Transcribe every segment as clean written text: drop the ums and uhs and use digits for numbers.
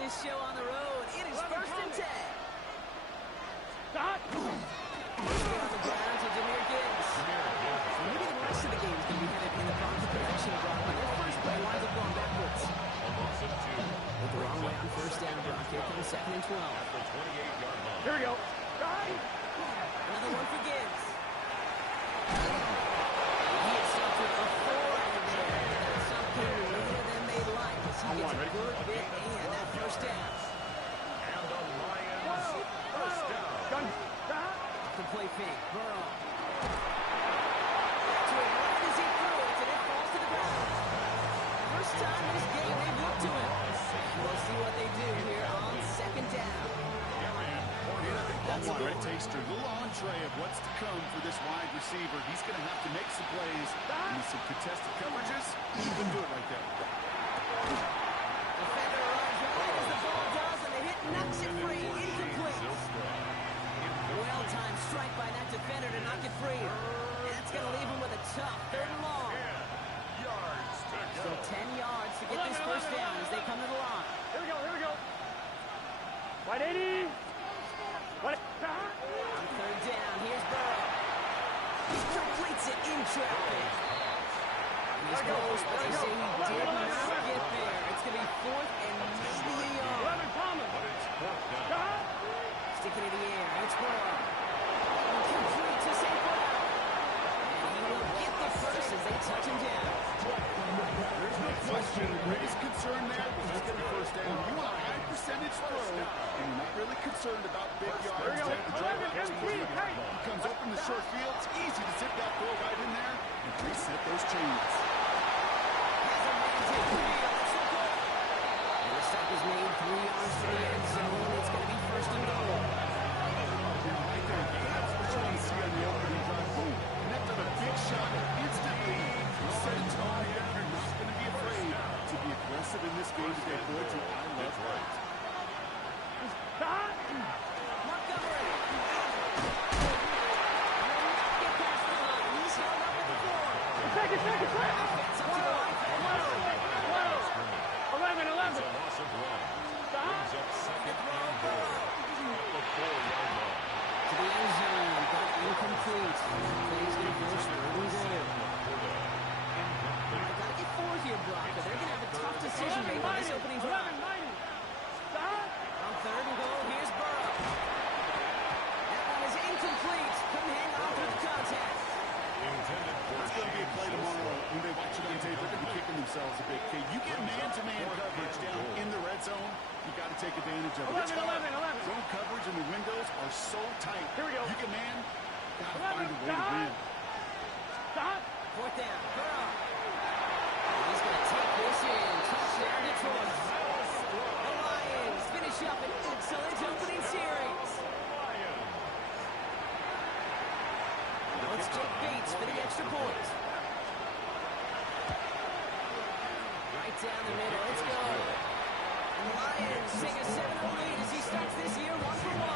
this show on the road. It is 1st and 10. Stop. First on the ground to Jahmyr Gibbs. So maybe the rest of the game is going to be headed in the proper direction, Brock, but their first play winds up going backwards. With the wrong way on 1st down, Brock. Here comes 2nd and 12. Here we go. Another one for Gibbs. He is stuck with a 4 in there. That's something later than they'd like. As he gets a good bit and that 1st down. And the Lions first down. Off the play fake. Burrow. To a right as he threw it, and it falls to the ground. First time this game they've looked to him. We'll see what they do here on 2nd down. That's a great taster. A little entree of what's to come for this wide receiver. He's going to have to make some plays and some contested coverages. He can do it right there. Defender runs right as the ball does, and the hit knocks it free. Incomplete. Well-timed strike by that defender to knock it free. And that's going to leave him with a tough 3rd and long. So 10 yards to get this 1st down as they come to the line. Here we go. Right 80. What? On 3rd down, here's Burrow. He completes it in traffic. He's close, but they say he did not get there. It's going to be 4th and maybe a yard. Stick it in the air. It's Burrow. Complete to St. Brown. And he will get the first as they touch him down. There's no question. The greatest concern there is just getting 1st down. You want a high percentage throw, and you're not really concerned about big yards. He comes open the short field. It's easy to zip that throw right in there and reset those chains. And the stop is made 3 yards to the end zone. It's going to be 1st and goal. Right there, that's what you want to see on the opening drive. Boom, connected a big shot instantly. You set a tone here. You're not going to be afraid to be aggressive in this game today, boys. And I love that. Montgomery. Get past the line. He's held up at the 4. Second. Offense up to the right. 11. Loss of run. Brings up 2nd and goal. At the 4-yard line. To the end zone, but incomplete. Plays going to force 3rd and goal. Got to get 4 here, Brock, but they're going to have a tough decision made on this opening drive. On 3rd and goal, here's Burrow. That one is incomplete. Couldn't hang on through the contact. Intended for It's going to be a play tomorrow. When they watch it on tape, they're going to be kicking themselves a bit. Okay, you get man-to-man coverage down in the red zone, you got to take advantage of it. 11. Zone coverage and the windows are so tight. Here we go. You get man, got to find a way to win. 4th down, Burrow. He's going to take this in. Touchdown, Detroit. The Lions finish up an excellent opening series. Let's check Bates for the extra point. Right down the middle. Let's go. And the Lions take a 7-0 lead as he starts this year 1 for 1.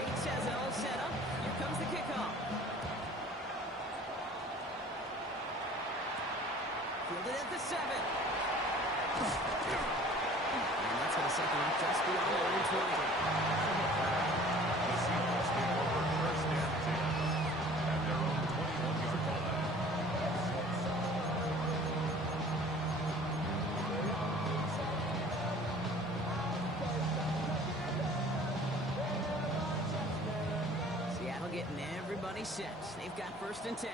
Bates has it all set up. Here comes the kickoff. Fielded at the 7. And that's going to set them up just beyond their own 20. The Seahawks take over 1st and 10 at their own 21-yard line. Seattle getting everybody set. They've got 1st and 10.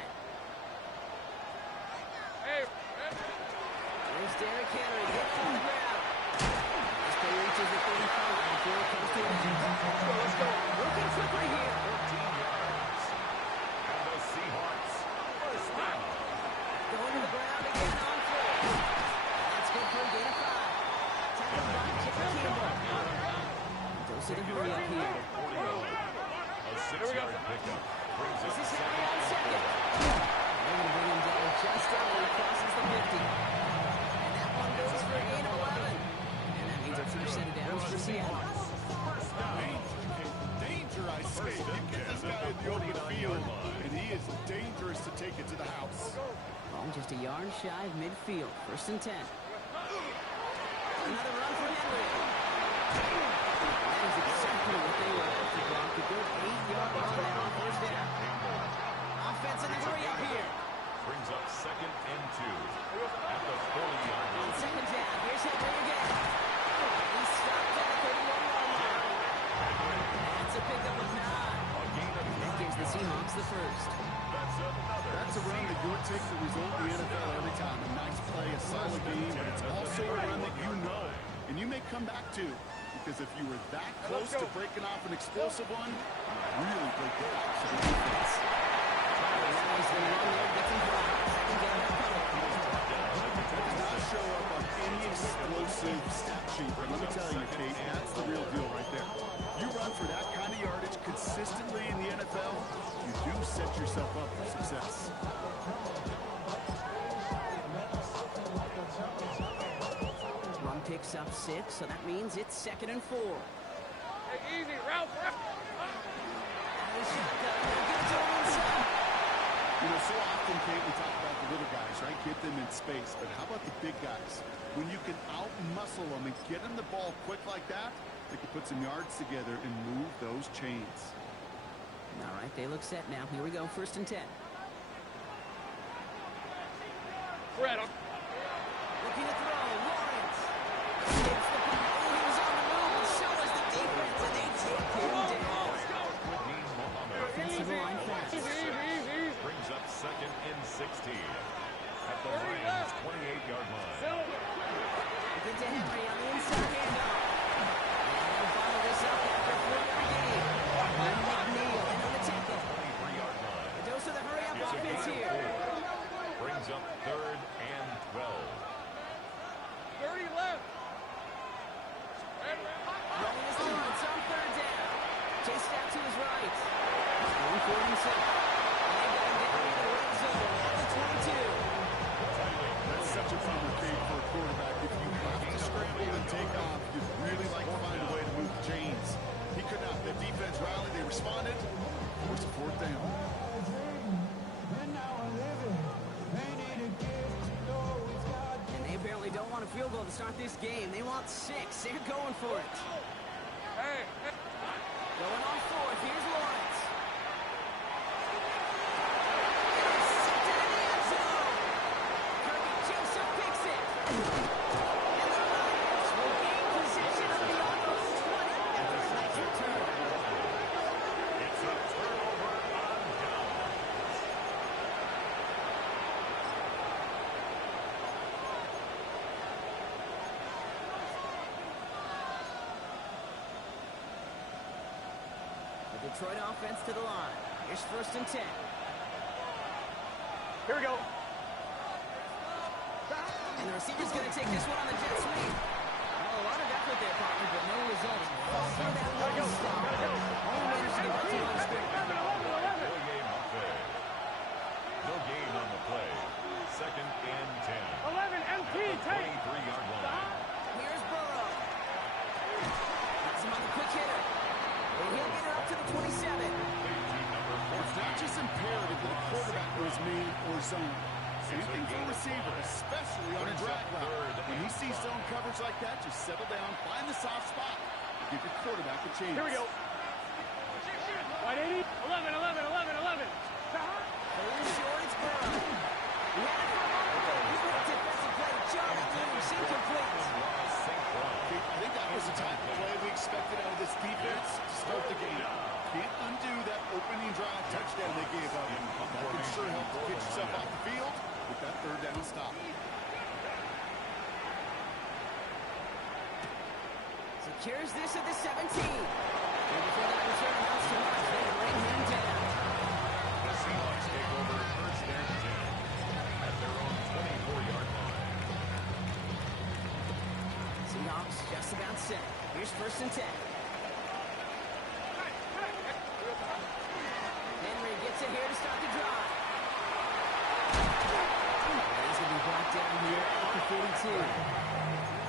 There's Derrick Henry hit from the ground. This play reaches the 35 before it comes to an end. Let's go. Looking quickly here. 14 yards. And the Seahawks first down. Going to the ground again on 4th. That's good for a gain of 5. Tackled by Kicker Campbell. Dose of the hurry up here. 40-yard. A 6-yard pickup. Brings This up is Henry 2nd on and 2nd. They're going to bring him down just after he crosses the 50. And that one goes for a gain of 11. And that means our first set of downs for Seattle. Danger, I say. You get this guy in the open field, and he is dangerous to take it to the house. Ball just a yard shy of midfield. 1st and 10. Another run for Henry. That is exactly what they were after, Brock. A good 8-yard run there on 1st down. Offense in the hurry up here. Brings up 2nd and 2 at the 40-yard On line. 2nd down, here's Henry again. He stopped at the 31-yard line. That's a pickup of 9. A gain of That gives the Seahawks the first. That's a run that you would take the result in the NFL every time. A nice play, a solid game, but it's also a run that you know, and you may come back to, because if you were that close to breaking off an explosive one, you really break the backs of the defense. That is the run there, gets him blocked. 2nd down, That does not show up on any explosive stat sheet, but let me tell you, Kate, that's the real deal right there. You run for that kind of yardage consistently in the NFL, you do set yourself up for success. Run picks up 6, so that means it's 2nd and 4. Hey, easy, route. You know, so often, Kate, we talk about the little guys, right? Get them in space. But how about the big guys? When you can out-muscle them and get them the ball quick like that, they can put some yards together and move those chains. All right, they look set now. Here we go, 1st and 10. Fred, Looking to throw, Lawrence. Gets the punt. Oh, he was on the move, and so was the defense, and they take him down. Offensive line fast. Brings up 2nd and 16 at the Lions' 28-yard line. Get to Henry on the inside handoff. And they'll follow this up after a 4-yard gain. McNeil in on the tackle. 23-yard line. A dose of the hurry-up It's a offense gain here. of 4. Brings up 3rd and 12. 30 left. Rolling his Lawrence on 3rd down. Chased out to his right. Going for himself. And they got him down in the red zone at the 22. That's such a bummer, Kate, for a quarterback. If you have to scramble and take off, you'd really like to find a way to move the chains. He could not. The defense rallied. They responded. Forced a 4th down. And they apparently don't want a field goal to start this game. They want 6. They're going for it. Hey, Going on 4th. Here's Lawrence. Intercepted in the end zone. Kirby Joseph picks it. And the Lions will gain possession of the almost 20 after a nice return. It's a turnover on downs. The Detroit offense to the line. Here's 1st and 10. here we go. And the receiver's going to take this one on the jet sweep. Oh, a lot of effort there, partner, but no results. Fall through that one stop. Only managed to get out to the script. No gain on the play. 2nd and 10. 11, MT, take. 23-yard line. Here's Burrow. That's him on the quick hitter. And he'll get her up to the 27. It's not just imperative that a quarterback knows man or zone. Same thing for a receiver, especially on a drag route. When he sees zone coverage like that, just settle down, find the soft spot, and give your quarterback a chance. Here we go. Wide 80. 11, 11, 11, 11. Falling short, it's Burrow. He had it for a moment. He made a defensive play. Johnny Lewis incomplete. I think that was the type of play we expected out of this defense to start the game. Can't undo that opening drive touchdown they gave up. That can sure help to get yourself off the field with that 3rd down stop. Secures this at the 17. And before that return amounts to much, they bring him down. The Seahawks take over 1st and 10 at their own 24-yard line. Seahawks just about set. Here's 1st and 10. Henry gets it here to start the drive. He's going to be brought down here at the 42.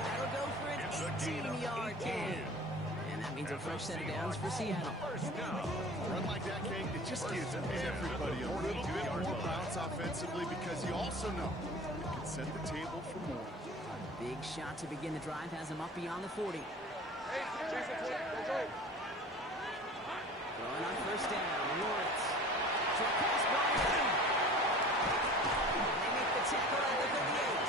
That'll go for an 18-yard gain. And And that means a fresh set of downs for Seattle. A run like that, Kate, it just gives everybody a little bit more bounce offensively because you also know it can set the table for more. Big shot to begin the drive has him up beyond the 40. Throwing on first down, Lawrence. Short pass, Bryant. And they make the tackle at the 38.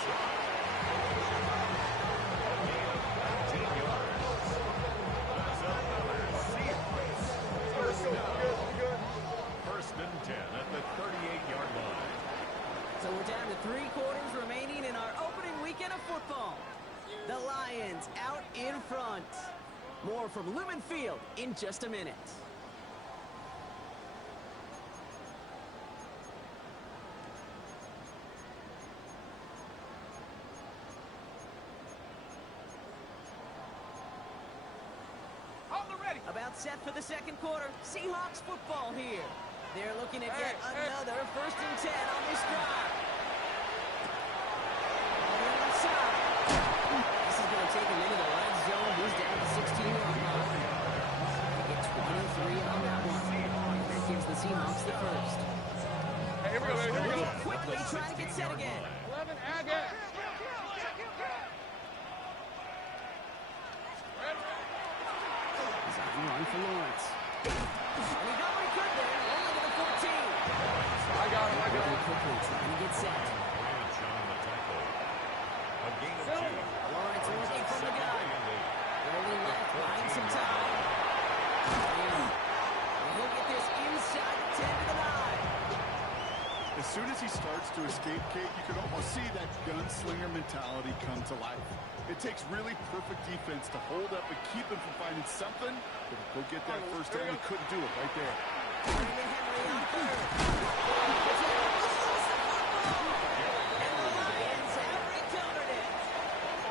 First and 10 at the 38-yard line. So we're down to 3 quarters remaining in our opening weekend of football. The Lions out in front. More from Lumen Field in just a minute. About set for the second quarter. Seahawks football here. They're looking at yet another first and 10 on this drive. On the left side. This is going to take him into the red zone. He's down to the 16-yard line. They get 23 on that one. And that gives the Seahawks the first. Hey, here we go, baby. Here we go. Quickly trying to get set again. 11, Agate. Run for Lawrence. And he got what he could there, only to the 14. I got him. Quickly trying to get set. A gain of 2. Lawrence working from the gun. Rolling left, buying some time. And he'll get this inside the 10 to the 9. As soon as he starts to escape, Kate, you can almost see that gunslinger mentality come to life. It takes really perfect defense to hold up and keep him from finding something that will go get that first down. He couldn't do it right there. Turning to Henry on third. And the Lions have recovered it.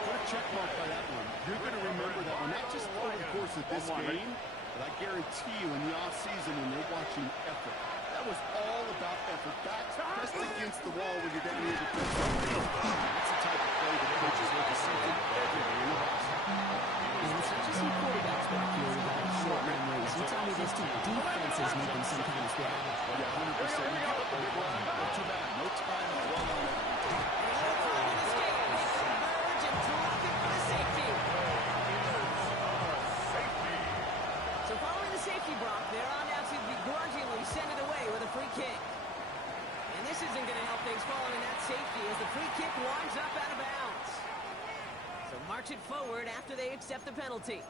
Put a check mark by that one. You're going to remember that one, not just over the course of this game, but I guarantee you in the offseason when you're watching effort. That was all about effort. Backs pressed against the wall when you're getting near the defense. That's the type of play that coaches look to see every day in the house. And it's not just some quarterbacks back here who got short memories. You tell me this team defenses need them sometimes well. Yeah, 100%. You give up a big run, not too bad. No time to dwell on that. So following the safety block, they're on now to begrudgingly send it away with a free kick. And this isn't going to help things following that safety as the free kick winds up out of bounds. So march it forward after they accept the penalty.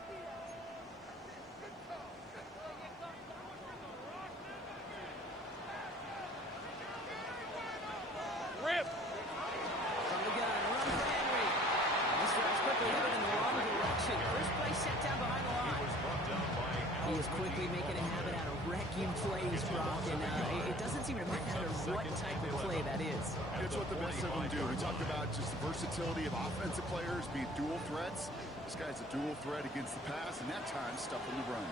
Rip. From the gun, run for Henry. And this drive's quickly headed in the wrong direction. First play set down behind the line. He is quickly making a habit out of wrecking plays, Brock, and it doesn't seem to matter what type of play that is. It's what the best of them do. We talked about just the versatility of offensive players being dual threats. This guy's a dual threat against the pass, and that time stuffing the run.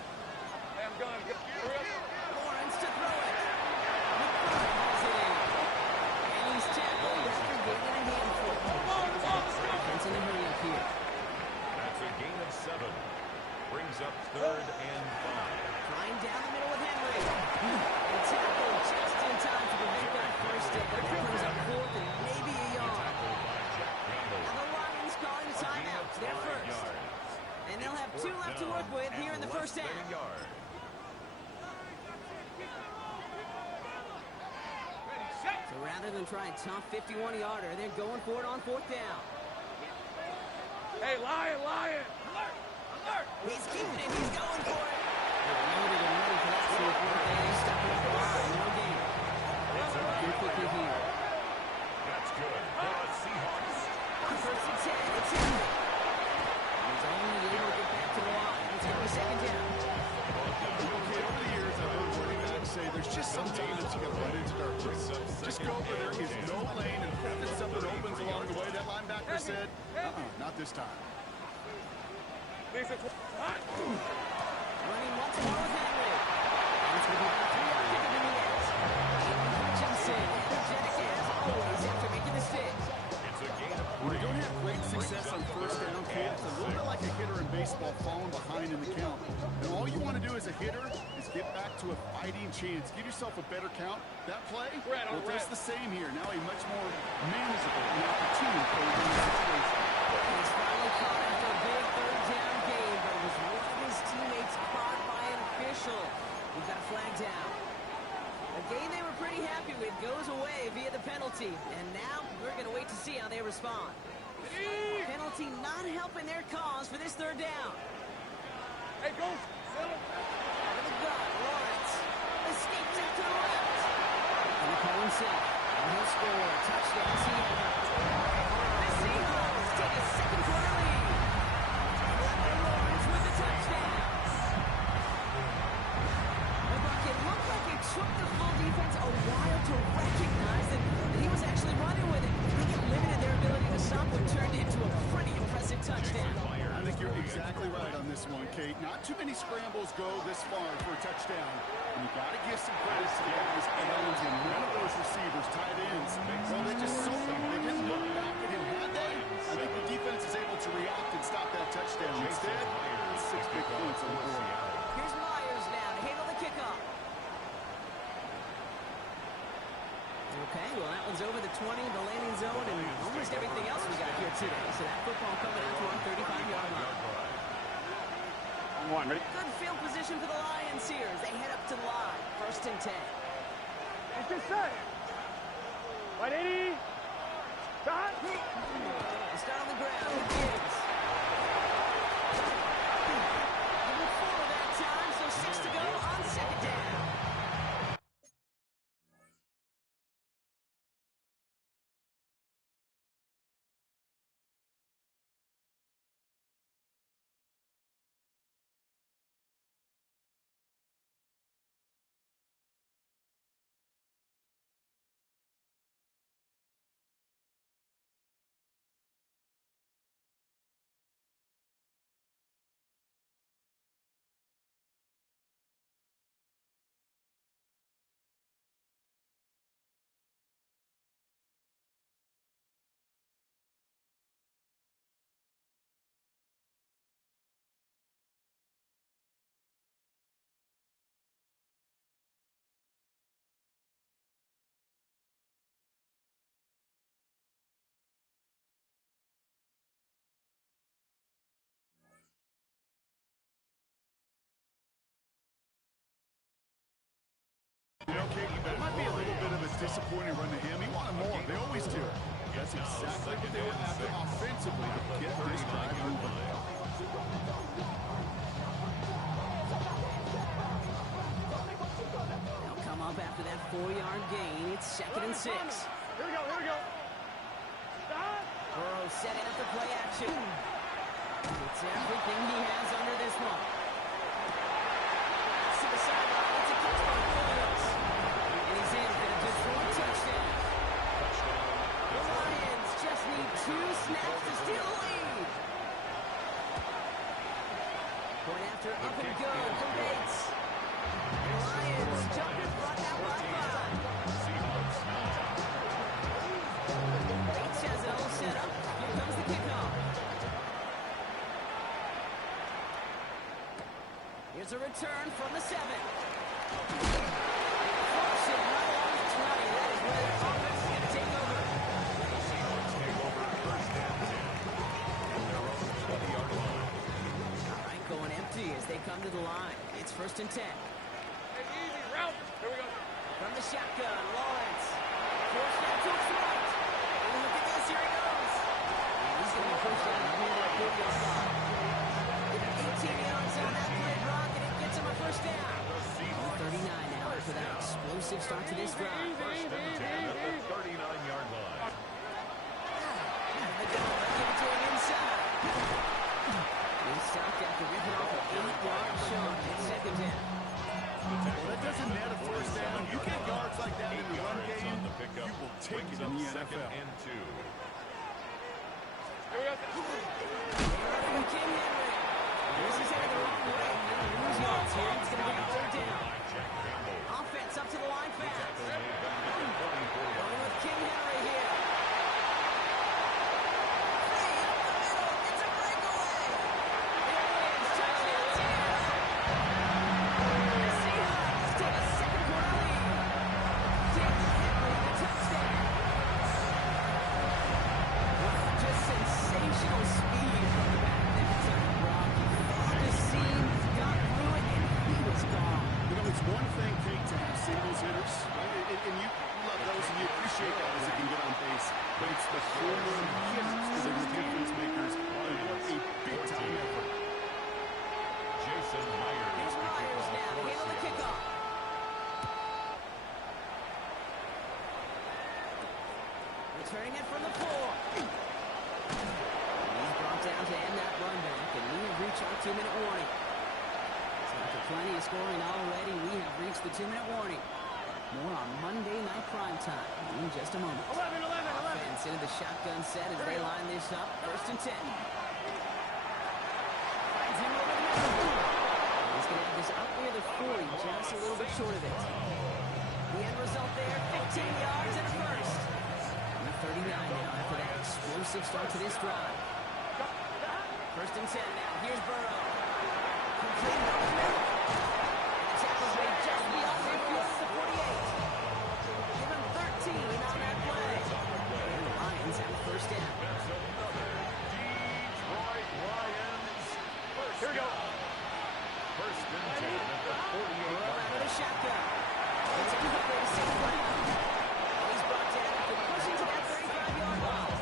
Hey, I'm going. Lawrence to throw it. McBride has it in. And he's tackled after gaining a handful. Defense in a hurry up here. That's a gain of 7. Brings up 3rd and 5. Flying down the middle with Henry. And tackled just in time to prevent that first down. That brings up 4th and maybe a yard. Now the Lions calling the timeout. They're first. And they'll have 2 left to work with here in the first half. So rather than try a tough 51-yarder, they're going for it on 4th down. Hey, Lion. Alert. He's keeping it. He's going for it. They're loaded and ready for that sort of work. And he's stepping up the line. No gain. Good quickly here. That's good. Seahawks. First and 10. It's Henry. He's only able to get back to the line. It's going to be second down. Okay, over the years, I've heard running backs say there's just sometimes you got to run into darkness. Just go where there is no lane, and if something opens along the way, that linebacker said, not this time. Running once more with Henry. And it's going to be about 3 yards in the net. Aiden Hutchinson, energetic as always after making the stick. It's a When you don't have great success on first down, kid, it's a little bit like a hitter in baseball falling behind in the count. And all you want to do as a hitter is get back to a fighting chance. Give yourself a better count. That play, well, just the same here. Now a much more manageable and opportune play in the situation. He's finally caught after a big third down game, but it was one of his teammates caught by an official. We've got a flag down. A game they were pretty happy with goes away via the penalty, and now we're going to wait to see how they respond. Penalty not helping their cause for this third down. Hey, go! With a gun, Lawrence escapes it to the left. And the call is set. And he'll score a touchdown, Seahawks. The Seahawks take a second quarter lead. Trevor Lawrence with the touchdown. It looked like it took the full defense a while to recognize that he was actually running with it. I think it limited their ability to stop what turned into a pretty impressive touchdown. I think you're exactly right on this one, Kate. Not too many scrambles go this far for a touchdown. And you got to give some credit to the guys, Evans, and none of those receivers, tight ends. Well, they just sold them. They didn't look back at him, had they? I think the defense is able to react and stop that touchdown. Instead, 6 big points on the board. Here's Myers now to handle the kickoff. Okay, well, that one's over the 20, the landing zone, and almost everything else we got here today. So that football coming out to our 35-yard line. One, ready? Good field position for the Lions here as they head up to the line. 1st and 10. It's just set. 180. Stop. Start on the ground with Gibbs. Number 4 that time, so 6 to go on 2nd down. You know, Kate, that might be a little bit of a disappointing run to him. He wanted more. They always do. That's exactly what they were after offensively to get this drive moving. They'll come up after that 4-yard gain. It's 2nd and 6. Here we go, here we go. Stop. Burrow setting up the play action. It's everything he has under this one. To the sideline. It's a catch by Williams. And he's in for the Detroit touchdown. The Lions just need 2 snaps to steal the lead. Point after up and good from Bates. The Lions jump in front now by 5. Bates has it all set up. Here comes the kickoff. Here's a return from the 7. Force it right along the 20. That is where their offense is going to take over. The Seahawks take over 1st and 10 from their own 20-yard line. All right, going empty as they come to the line. It's 1st and 10. Hey, easy, route. Here we go. From the shotgun, Lawrence. Forced down to his right. And look at this, here he goes. And he's going to be pushed down to the 40-yard line. 18 yards on that play block, and it gets him a 1st down. 39 now after that explosive start to this drive. 1st and 10 at the 39-yard line. And the double give it to him inside. He stopped after ripping off an 8-yard shot at 2nd down. Well, that doesn't net a 1st down. You get yards like that in the run game, you will take it in the NFL. 2nd and 2. Here we go. From King Henry. This is headed the wrong way. Lose yards here. It's going to be a 3rd down. Offense up to the line fast. Going with King Henry here. 2-minute warning. So after plenty of scoring already, we have reached the 2-minute warning. More on Monday Night Primetime in just a moment. 11. Offense into the shotgun set as they line this up. 1st and 10. Finds him over the middle. He's going to have this up near the 40, just a little bit short of it. The end result there, 15 yards and a first. And a 39 now after that explosive start to this drive. 1st and 10 now. Here's Burrow. Complete over the middle. And the tackle's made just beyond midfield at the 48. Give him 13 on that play. And the Lions have a 1st down. Detroit Lions. Here we go. 1st and 10 at the 48. Burrow out of the shotgun. It's a quick way to save the ground. And he's brought down after pushing to that 35-yard line.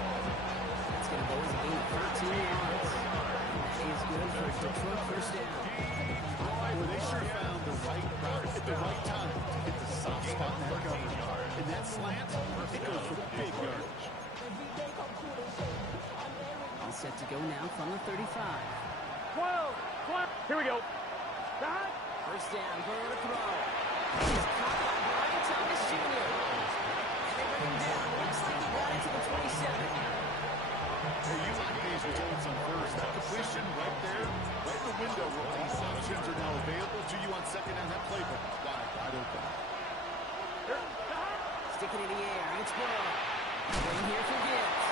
That's going to go as a gain of 13 yards. And that is good for a Detroit 1st down. Well, they sure found the right route at the right time to hit the soft spot in that coverage. And that slant, it goes for big yardage. All set to go now from the 35. 12. Here we go. Dot. 1st down, Burrow to throw. He's caught by Brian Thomas Jr. And they bring him down. Looks like he got it to the 27. Hey, you like these results on first. That completion right there, right in the window where all options are now available to you on 2nd down. That playbook wide open. Sticking in the air. It's Burrow. Waiting here for Gibbs.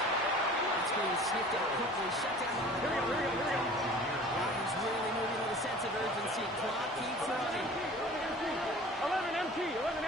It's being sniffed out quickly. Shut down by the Lions really moving with a sense of urgency. Clock keeps running. 11 MT. 11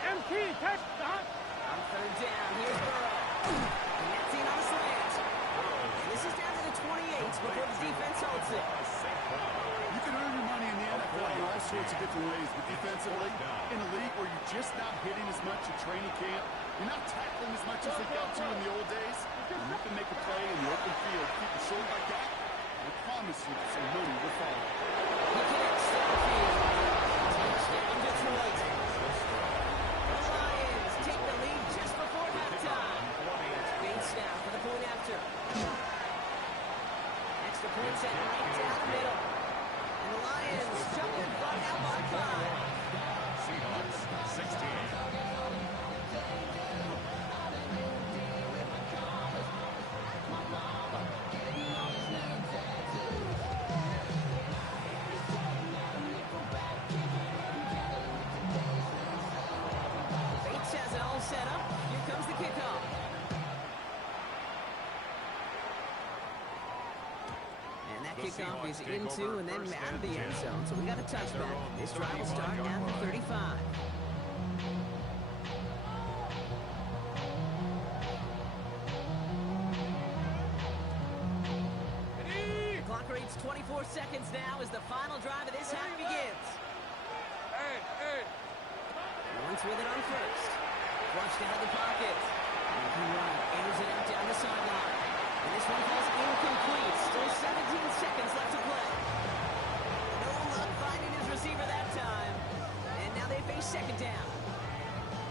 MT. Catch. Dot. On 3rd down, here's Burrow. And that's in on a slant. And this is down to the 28 before the defense holds it. You can earn your money in the NFL in all sorts of different ways, but defensively, in a league where you're just not hitting as much at training camp, you're not tackling as much as they got to in the old days, and you can make a play in the open field, keep it short like that, I promise you some money will follow. He connects to the field. Touchdown, Detroit. The Lions take the lead just before halftime. Bates now for the point after. Extra point set right down the middle. And the Lions jump in front now by 5. Seahawks 16. Bates has it all set up. Here comes the kickoff. And that kickoff is into and then out of the end zone. So we got a touchback. This drive will start at the 35. The clock reads 24 seconds now as the final drive of this half begins. Lawrence with it on 1st. Flushed out of the pocket. Making run. Airs it out down the sideline. And this one falls incomplete. Still 17 seconds left to play. No luck finding his receiver that time. And now they face 2nd down.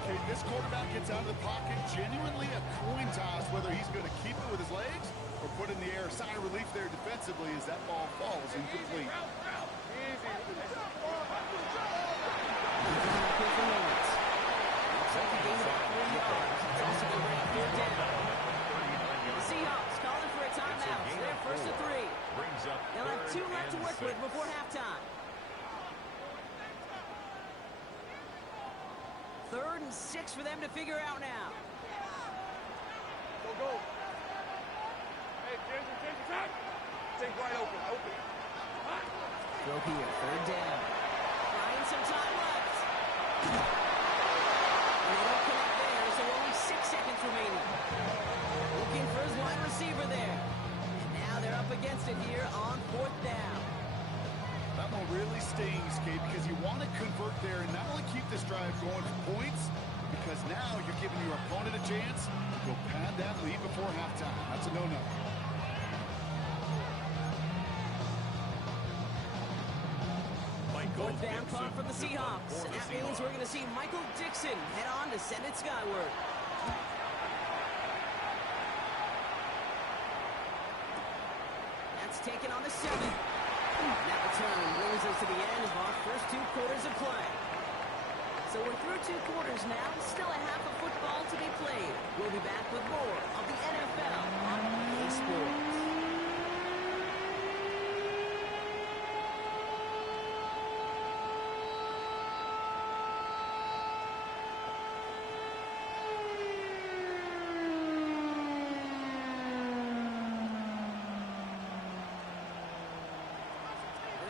Okay, this quarterback gets out of the pocket, genuinely a coin toss whether he's going to keep it with his legs or put it in the air. Sigh of relief there defensively as that ball falls incomplete. The Seahawks calling for a timeout. So they're 1st and 3. They'll have 2 left to work with before halftime. 3rd and 6 for them to figure out now. Go. Hey, James, think right open. Throw here, 3rd down. Buying some time left. And they don't connect there, so only 6 seconds remaining. Looking for his wide receiver there. And now they're up against it here on 4th down. That one really stings, Kate, because you want to convert there and not only keep this drive going for points, because now you're giving your opponent a chance to go pad that lead before halftime. That's a no-no. Fourth down punt from the Seahawks. And that means we're going to see Michael Dixon head on to send it skyward. Defense taking on the 7. That return brings us to the end of our first 2 quarters of play. So we're through 2 quarters now. Still a half of football to be played. We'll be back with more of the NFL on EA Sports.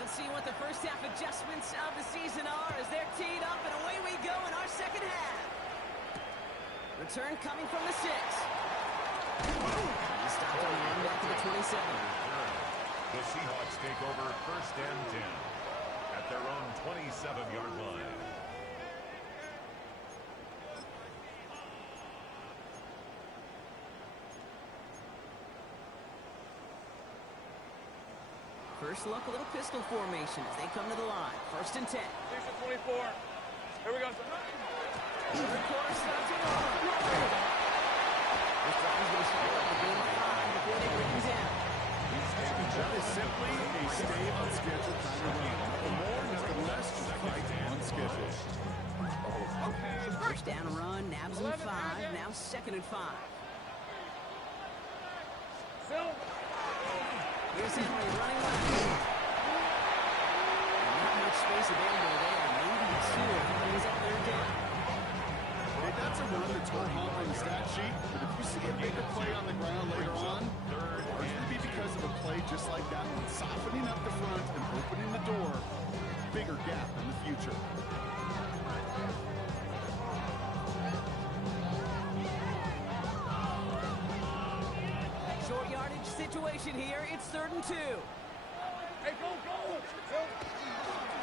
See what the first half adjustments of the season are as they're teed up, and away we go in our second half. Return coming from the 6. He stopped on the run back to the 27. The Seahawks take over first and 10 at their own 27-yard line. First look, a little pistol formation as they come to the line. First and 10. Here's your 24. Here we go. Third quarter starts with a run. This drive's going to start up the game of 5 before they bring him down. That is simply a stay on schedule kind of run. Nothing more, nothing less, just right on schedule. First down run, nabs him 5, now second and 5. Phil. Here's Henry running left. Not much space available there. Maybe 2 if he brings up third down. Hey, that's a run that's hard on the stat sheet, but if you see a bigger play on the ground later on, it's going to be because of a play just like that one, softening up the front and opening the door. Bigger gap in the future. Short yardage situation here. It's 3rd and 2. Hey, go, go.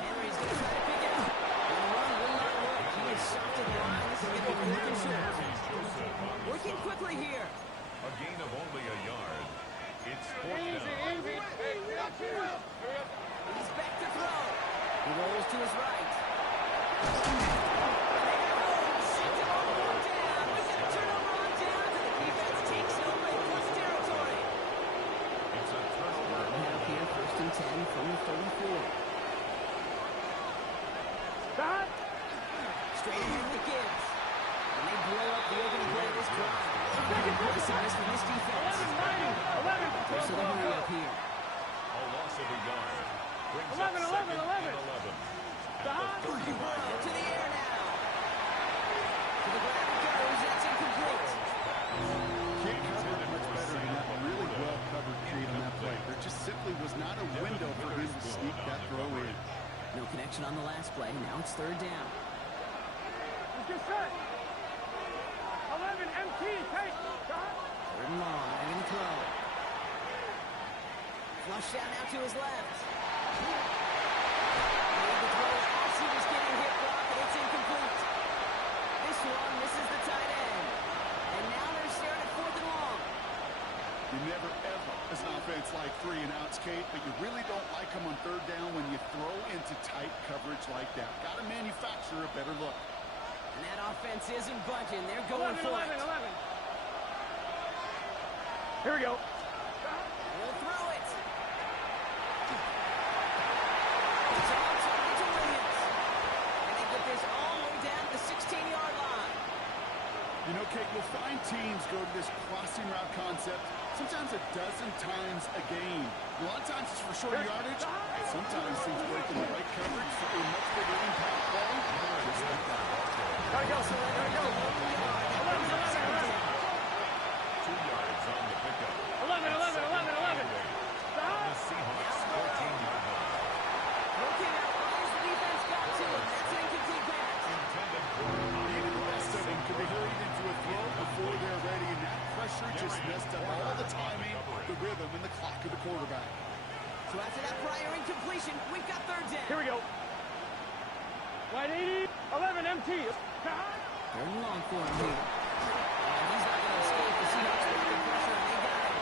Henry's going to try to pick it up. And the run will not work. He is soft to the line. This is going to be 4th and short. Working quickly here. A gain of only a yard. It's 4th Easy, down. easy. Hey, He's back to throw. He rolls to his right. Sent him all the way down. We've got a turnover on downs, and the defense takes over in plus territory. It's a turnover. Now here, 1st and 10 from the 34. Stop. Straight ahead to Gibbs. And they blow up the opening play of this drive. Aggressiveness from this defense. 11. Force of the hurry up here. A loss of a yard. Brings 11, up 11, 2nd 11. and 11. Stop. To the air now. To the ground it goes. That's incomplete. Can't cover it much better than that really well-covered create on that play. There just simply was not a window for him to sneak that throw in. No connection on the last play. Now it's 3rd down. Get set. 11, MT, take. Stop. 3rd and long. Ready to throw. Flush down now to his left. Made the throw as he was getting hit, Brock, and it's incomplete. This one misses the tight end. And now they're staring at 4th and long. You never ever, as an offense, like 3 and outs, Kate, but you really don't like them on 3rd down when you throw into tight coverage like that. Got to manufacture a better look. And that offense isn't budging. They're going 11, for 11, it. 11. Here we go. We'll throw it. It's all target to Williams. And they get this all the way down to the 16-yard line. You know, Kate, you'll find teams go to this crossing route concept sometimes a dozen times a game. A lot of times it's for short yardage. Sometimes teams break in the right coverage for a much bigger impact play. Just like that. There we go. There we go. 11. 2 yards on the pickup. 11. On the Seahawks 14-yard line. Okay, now where's the defense got to him? That's an incomplete pass. Intended for Even the rest of them could be hurried into a throw before they're ready, and that pressure just messed up all the timing, the rhythm, and the clock of the quarterback. So after that prior incompletion, we've got 3rd down. Here we go. Wide 80. 11, MT. 3rd and long for him here. And he's not going to escape. The Seahawks are under pressure, and they got him.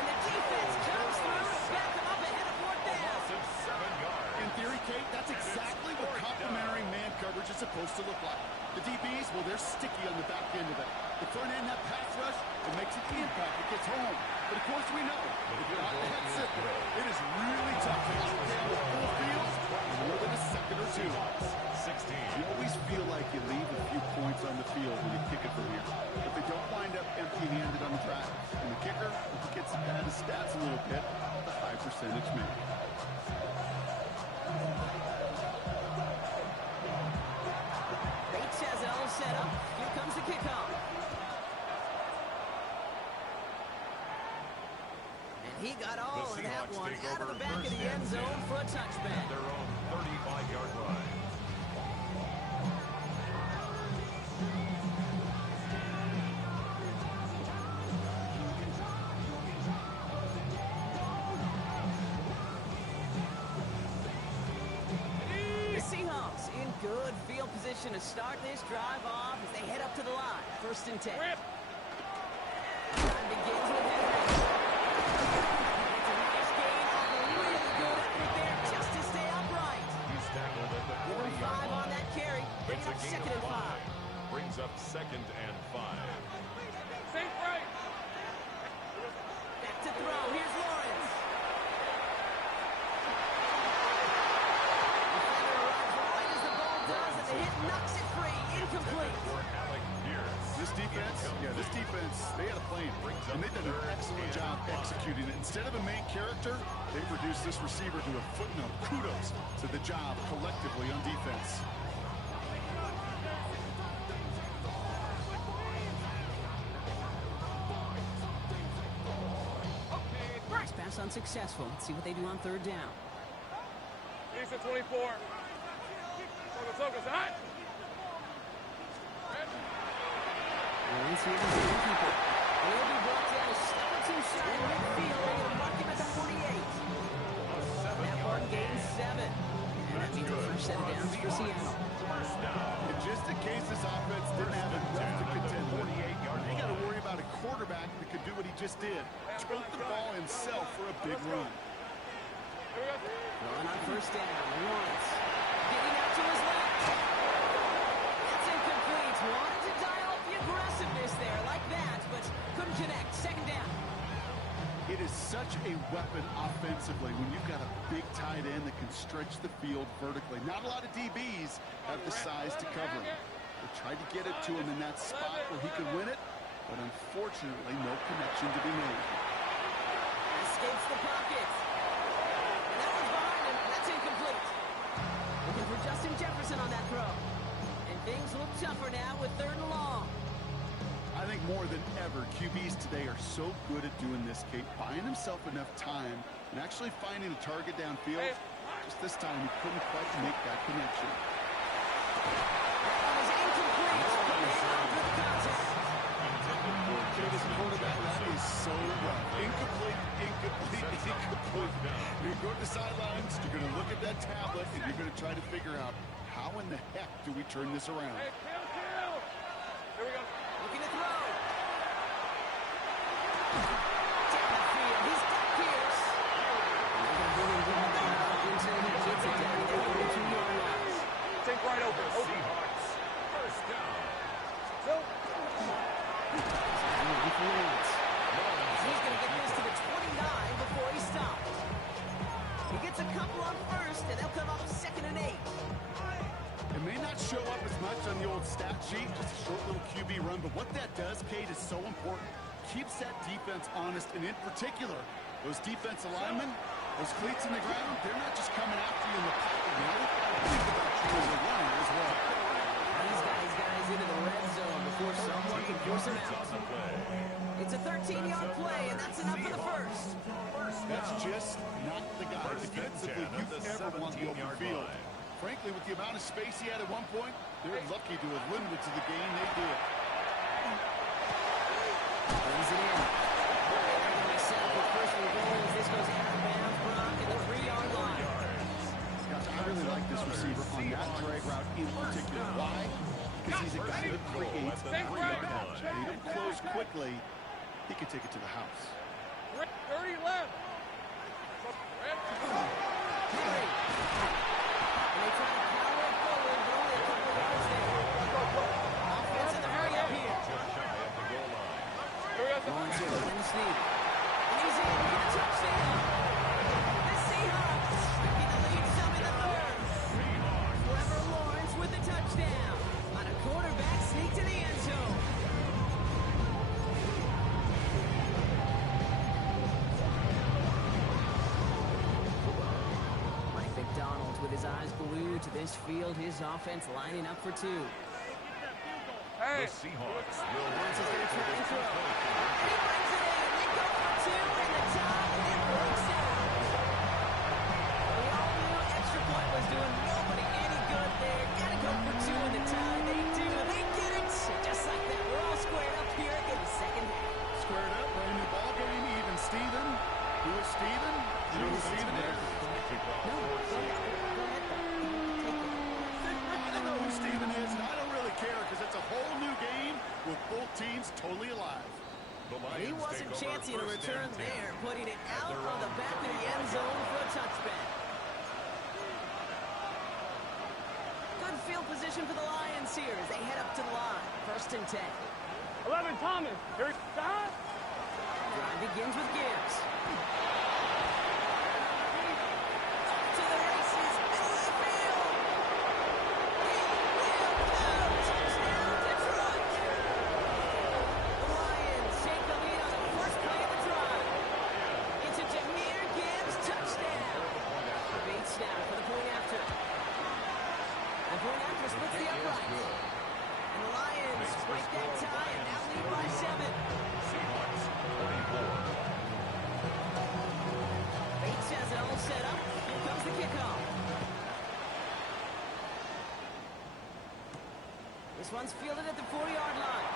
And the defense comes through to back him up ahead of 4th down. loss of 7 yards. In theory, Kate, that's exactly what complementary man coverage is supposed supposed to look like. The DBs, well, they're sticky on the back end of it. The front end, that pass rush, it makes it the impact. It gets home. But, of course, we know if you're not that simple, it is really tough to lock down the full field in more than a second or two. 16. You always feel like you leave a few points on the field when you kick it from here. But they don't wind up empty-handed on the track. And the kicker, if he gets to pad his stats a little bit, the high percentage make. Bates has it all set up. Here comes the kickoff. And he got all of that one out of the back of the end zone for a touchback. Their own 35-yard line. Good field position to start this drive off as they head up to the line. 1st and 10. Time begins with Henry. It's a nice gain off a really good effort there just to stay upright. He's tackled at the 40-yard 5 on that carry. Brings up 2nd and 5. Brings up 2nd and 5. Safe right. Back to throw. Here's Lawrence. The hit knocks it free. Incomplete. This defense, they had a plan. And they've done an excellent job executing it. Instead of a main character, they've reduced this receiver to a footnote. Kudos to the job collectively on defense. First pass unsuccessful. Let's see what they do on 3rd down. He's at 24. Focus, hot. Lawrence here is the goalkeeper. He'll be brought down a step or two shy of midfield. They're going to mark him at the 48. That one gains 7. And that means the first set of downs for Seattle. And just in case this offense didn't have enough to contend with, they got to worry about a quarterback that could do what he just did. Tote the ball himself for a big run. Throwing on 1st down. Lawrence getting out to his left. That's incomplete. Wanted to dial up the aggressiveness there like that, but couldn't connect. 2nd down. It is such a weapon offensively when you've got a big tight end that can stretch the field vertically. Not a lot of DBs have the size to cover him. They tried to get it to him in that spot where he could win it, but unfortunately no connection to be made. Escapes the pocket. And that one's behind him. That's incomplete. Looking for Justin Jefferson on that throw. And things look tougher now with 3rd and long. I think more than ever, QBs today are so good at doing this, Kate, buying himself enough time and actually finding a target downfield. Just this time, he couldn't quite make that connection. That was incomplete. After the contact. This quarterback, that is so rough. Incomplete. You're going to the sidelines, you're going to look at that tablet, and you're going to try to figure out how in the heck do we turn this around. Hey, kill. Here we go. Looking to throw. Down the field. He's got Pierce. They're going to bring him down until he gets it down to the 42-yard line. Take right open. Seahawks, 1st down. So. He's going to get this to the 29 before he stops. He gets a couple on 1st, and they'll come up 2nd and 8. It may not show up as much on the old stat sheet, just a short little QB run, but what that does, Kate, is so important. Keeps that defense honest, and in particular, those defensive linemen, those cleats in the ground, they're not just coming after you in the pocket. Now they've got to think about you as a runner as well. These guys into the red zone before someone can force him out. It's a 13-yard play, and that's enough for the 1st. That's just not the guy defensively you ever want the open field. Frankly, with the amount of space he had at one point, they're lucky to have limited to the game they did. Brings it in. They're going to set up a 1st and goal as this goes out of bounds. Brock at the 3-yard line. Gosh, I really like this receiver on that drag route in particular. Why? Because he's a guy that creates a 3-yard catch. Need him close quickly, he can take it to the house. 30 left. Henry. And they try to power it forward, but only a couple of yards there. to this field. His offense lining up for two. The Seahawks will Lawrence is going to try and throw. And he brings it in. They go for two, and the tie, it works out. We all knew extra point was doing nobody any good there. Got to go for two in the tie. They do. They get it. Just like that, we're all squared up here in the second half. Squared up, brand new ball game, even Steven. Who is Steven? You know who Steven is? No, go ahead. I don't know who Steven is, and I don't really care because it's a whole new game with both teams totally alive. He wasn't chancing a return there, putting it out on the back of the end zone for a touchback. Good field position for the Lions here as they head up to the line. 1st and 10. 11, Thomas. Here's Scott. Drive begins with Gibbs. Up to the races, middle of the field. He will go. Touchdown, Detroit. The Lions take the lead on the first play of the drive. It's a Jahmyr Gibbs touchdown. Bates down for the point after. The point after splits the uprights. And the Lions break that tie and now lead by 7. Seahawks 44. Bates has it all set up. Here comes the kickoff. This one's fielded at the 4-yard line.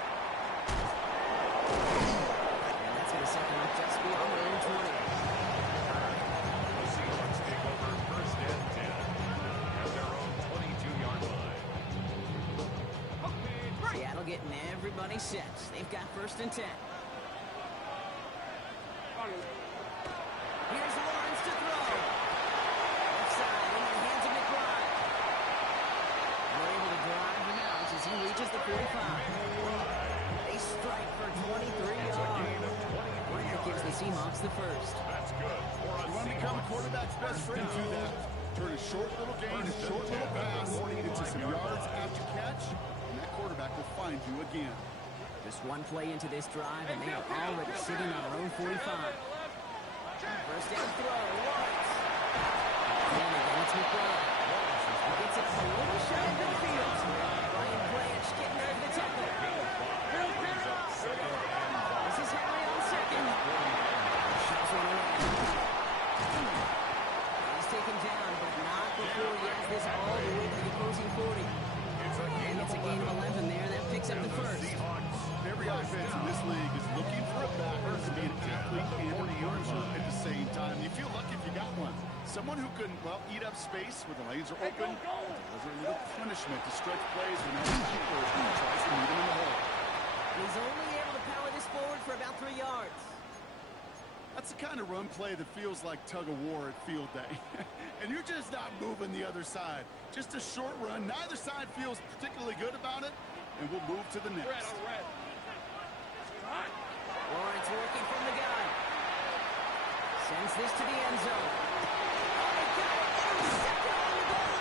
And that's going to set them up just beyond their own 20. The Seahawks take over 1st and 10 at their own 22-yard line. Seattle getting everybody set. They've got 1st and 10. Here's Lawrence to throw. Left side in the hands of McBride. They're able to drive him out as he reaches the 45. They strike for 23 It's a gain yards. of 23 That gives the yards. Seahawks the first. That's good for a You want to become a quarterback's best friend, do that. Turn a short little gain, a short little pass into some yards after catch, and that quarterback will find you again. Just one play into this drive, and they are already sitting on their own 45. First down throw, Lawrence. And again, it's McBride. He gets it a little shy of midfield. Ryan Branch getting there to the tackle. This is Harry on second. Shoves one away. He's taken down, but not before he has this all the way to the opposing 40. And it's a gain of 11 there. That picks up the first. Every offense in this league is looking for a backer to be an athlete and a user at the same time. You feel lucky if you got one. Someone who can, well, eat up space when the lanes are open, deliver a little punishment to stretch plays when that keeper tries to meet him in the hole. He's only able to power this forward for about 3 yards. That's the kind of run play that feels like tug of war at field day. And you're just not moving the other side. Just a short run. Neither side feels particularly good about it, and we'll move to the next. Lawrence working from the gun. Sends this to the end zone. Oh, he got it. Intercepted on the goal line.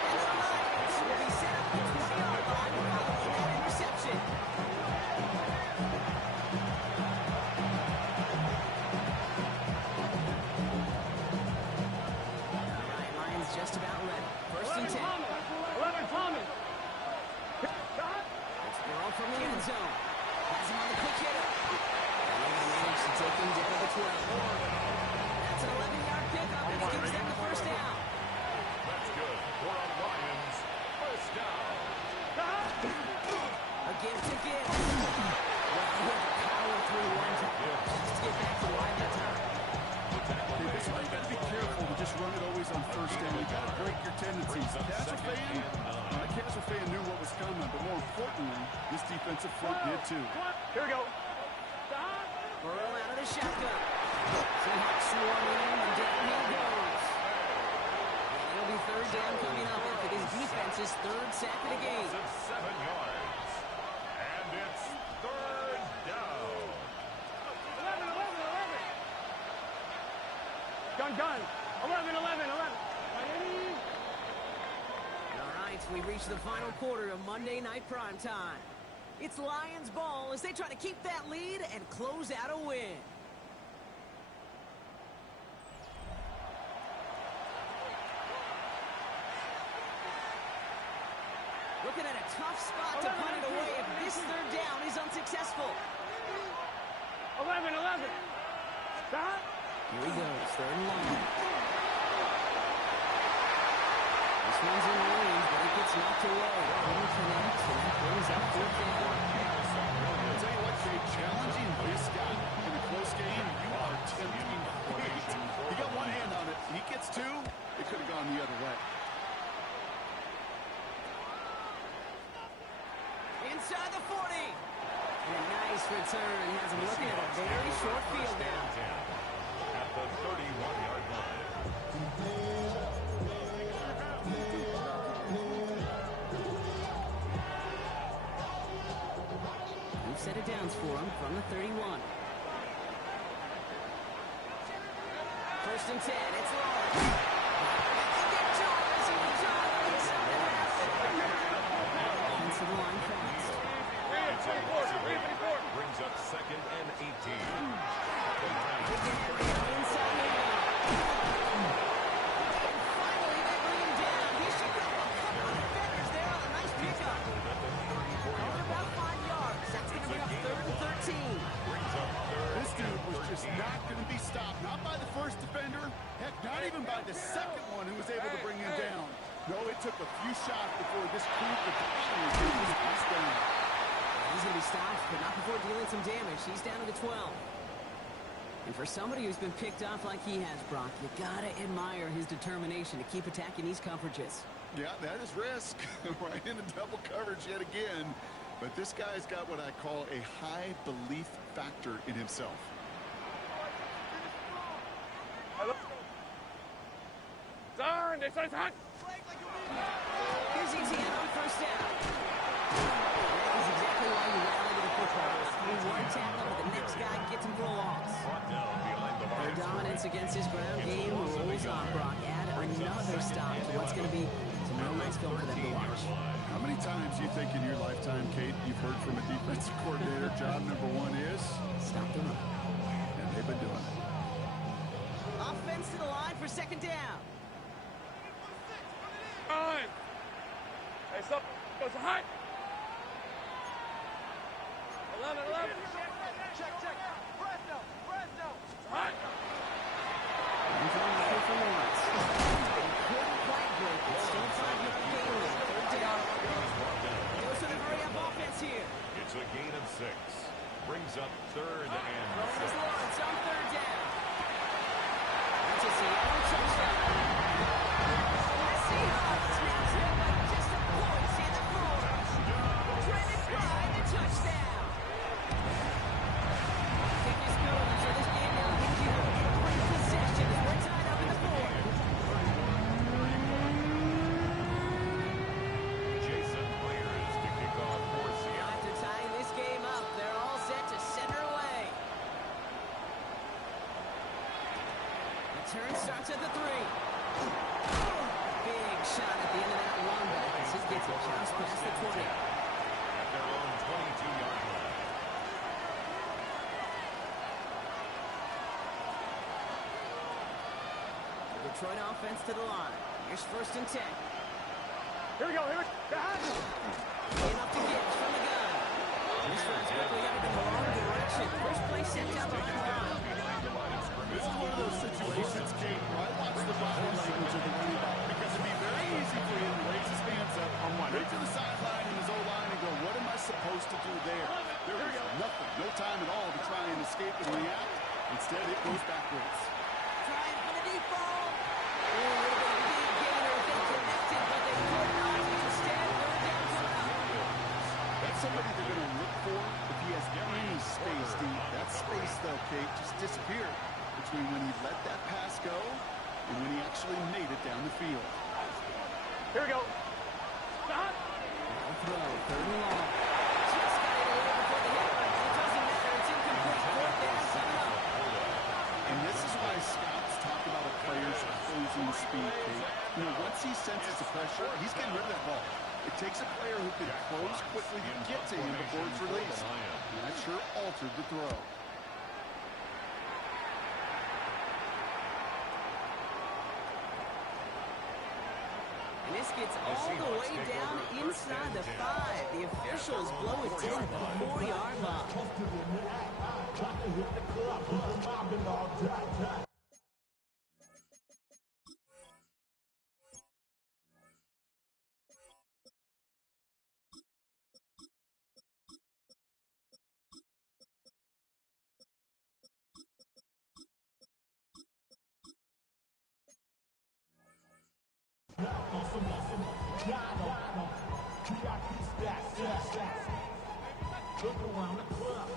And the Lions will be set up at the 20-yard line following that interception. All right, Lions just about ready. 1st and 10. 11, Thomas. Let's throw from the end zone. Has him on the quick hitter. And they manage to take him down to the 12. That's an 11-yard pickup, and it gives them the first down. That's good for a Lions first down. A give to give. Well, he had to power through one tackle just to get back to line that time. Okay, this is why you got to be careful to just run it always on 1st down. You got to break your tendencies. The Casual fan knew what was coming, but more importantly, this defensive front did too. Here we go. Burrow out of the shotgun. Seahawks swarm in, and down he goes. And it'll be 3rd down coming up after this defense's 3rd sack of the game. 7 yards. And it's 3rd down. 11. Gun. 11. All right, we reach the final quarter of Monday Night Primetime. It's Lions ball as they try to keep that lead and close out a win. tough spot to punt it away if this third down is unsuccessful. 11. Stop. Here he goes, third and long. This one's in range, but it gets knocked away. Couldn't connect, so that brings up fourth down. I'll tell you what, Jay, challenging this guy in a close game, you are tempting fate. He got one hand on it. He gets two. It could have gone the other way. Inside the 40. And a nice return. Has him looking at a very short field now. At the 31-yard line. New set of downs for him from the 31. First and 10. It's long. Offensive line fast. Brings up second and 18. Inside the finally, they bring him down. He shook up a couple of defenders there on a nice pickup. Over about 5 yards. That's going to bring up third and 13. This dude was just not going to be stopped. Not by the first defender. Heck, not even by the second one who was able to bring him down. No, it took a few shots before this crew could finally get his piece down. He's going to be stopped, but not before dealing some damage. He's down to the 12. And for somebody who's been picked off like he has, Brock, you got to admire his determination to keep attacking these coverages. Yeah, that is risk. Right into double coverage yet again. But this guy's got what I call a high belief factor in himself. Turn. This is hot. Here's Etienne on first down. That is exactly why you rally to the football. You one tackle, but the next guy gets him for a loss. Brought down behind the Their line. dominance against his ground game rolls on, Brock. Add another stop to what's going to be some real nice film for them to watch. How many times you think in your lifetime, Kate, you've heard from a defensive coordinator, job number one is? Stop the run. And they've been doing it. Offense to the line for second down. Time. Hey, stop. Goes hot. 11. Check. Fresno. Hot. He's on the field for Lawrence. Couldn't quite break it. Still 5-yard gain. Third down. Goes to the hurry-up offense here. It's a gain of 6. Brings up third and Throwing his 6. Lawrence on third down. That's a Seattle touchdown. The Seahawks now trail by just a point. See the floor. Trended by the touchdown. Kick is good. So this game now gives you great possession as we're tied up in the fourth. Jason Myers to kick off for Seattle. After tying this game up, they're all set to center away. The turn starts at the 3. Big shot at the end of that one back as he gets it just past the 20. At their own 22-yard line. The Detroit offense to the line. Here's first and 10. Here we go. Enough to get from the gun. This one's quickly headed in the wrong direction. First play set down behind the line. This is one of those situations, Kate, where I watch the body language of the running back because it'd be very easy for him to raise his hands up right to the sideline in his O-line and go, what am I supposed to do there? There is nothing, no time at all to try and escape and react. Instead, it goes backwards. Trying for the deep ball. A little bit of a deep gainer. They connected, but they could not. Instead, third down coming up. That's somebody they're going to look for if he has any space deep. That space, though, Kate, just disappeared between when he let that pass go and when he actually made it down the field. Here we go. Stop. Now throw, third and long. Just got it away before the headline. It doesn't matter. It's incomplete. Fourth down coming up. And this is why scouts talk about a player's closing speed, Kate. You know, once he senses the pressure, he's getting rid of that ball. It takes a player who can close quickly to get to him before it's released. And that sure altered the throw. And this pass gets all the way down inside the 5. The officials blow it dead at the 4-yard line.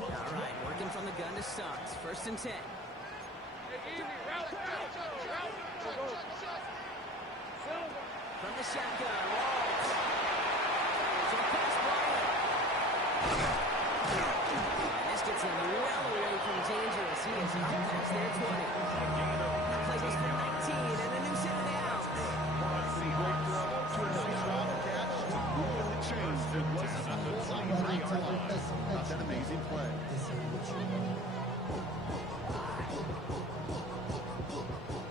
All right, working from the gun to Suggs. 1st and 10. From the shotgun, Lawrence. To the pass, Bryant. And this gets him well away from dangerous. He is up past their 20. That play goes for 19, and a new set of downs. Great throw to a nice wildcat. Really changed. It wasn't a whole lot of time to lie. That's an amazing play.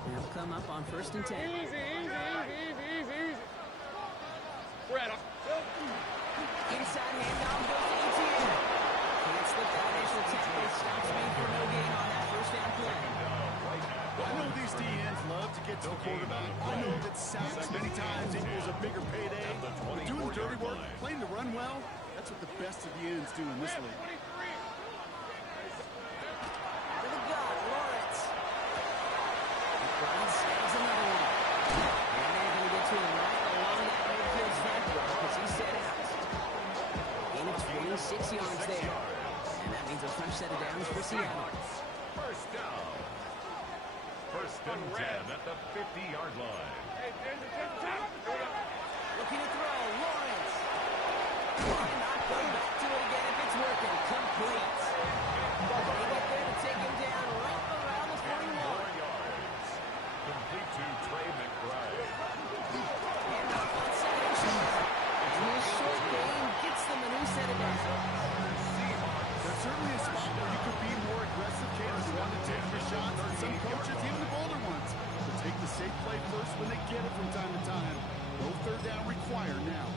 They'll come up on 1st and 10. Easy. Brad, Inside handoff goes to Etienne. Can't slip that initial tackle. Stops me for no gain on that 1st down play. I know these DNs love to get to the quarterback. I know that sacks many times equals a bigger payday. But doing the dirty work, playing to run well, that's what the best of the ends do in this league. Out of the gun, Lawrence. Brian snags another one. And they're going to get to him right along that midfield flank because he's set out. Gain of 26 yards there. And that means a fresh set of downs for Seattle. First down. 1st and 10 at the 50-yard line. Looking to throw, Lawrence. Why not go back to it again if it's working? Complete. They get there to take him down right around the 41. 4 yards. Complete to Trey McBride. And off on 2nd and short. And this short game gets them a new set of downs. There's certainly a spot where you could be more aggressive, Kansas. You want to take your shots, and some coaches, even the bolder ones, will take the safe play first when they get it from time to time. No 3rd down required now.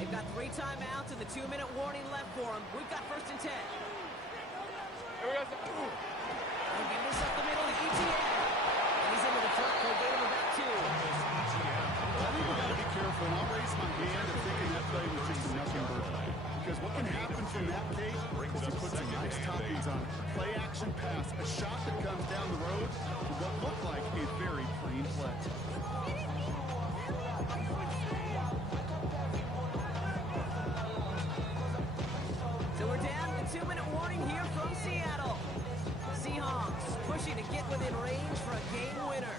They've got 3 timeouts and the 2-minute warning left for them. We've got 1st and 10. They'll give this up the middle to Etienne. And he's into the front for a gain of about 2. I think we got to be careful, and I'll raise my hand of thinking that play was just a nothing burger. Because what can happen from that, Kate, is you put some nice toppings on it. Play action pass, a shot that comes down the road to what looked like a very clean play. So we're down to the 2-minute warning here from Seattle. Seahawks pushing to get within range for a game winner.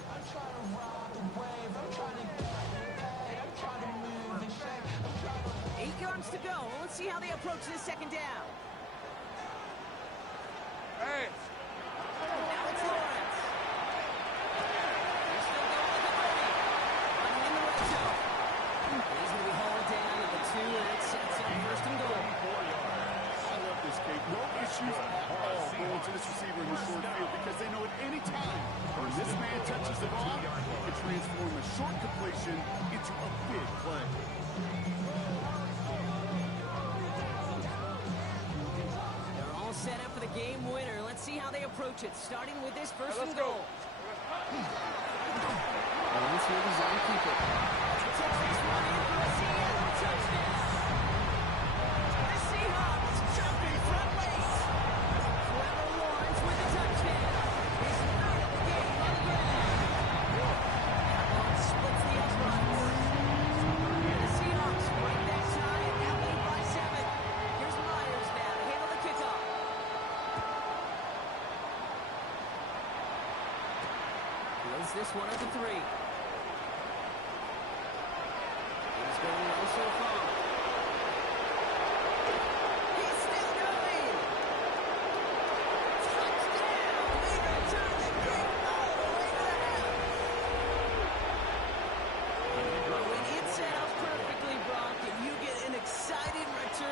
8 yards to go. Let's see how they approach this 2nd down. Hey. Now it's Lawrence. They're still going with the 30. Running in the red zone. He's going to be hauled down at the 2, and it sets up 1st and goal. 4 yards. I love this, Kate. No issues at all going to this receiver in the short field because they know at any time when this man touches the ball, he can transform a short completion into a big play. They're all set up for the game winner. Let's see how they approach it, starting with this 1st and goal. Owens here to zone keeper. He takes this one in for a Seattle touchdown. The Seahawks jumping front lanes. Trevor Lawrence with a touchdown. His 3rd of the game on the ground. Lawrence splits the uprights. And the Seahawks break that tie and now lead by 7. Here's Myers now to handle the kickoff. Loads this one up to 3. He's going low so far. He's still going. Touchdown! They return the kick all the way to the half. When it's set up perfectly, Brock, and you get an exciting return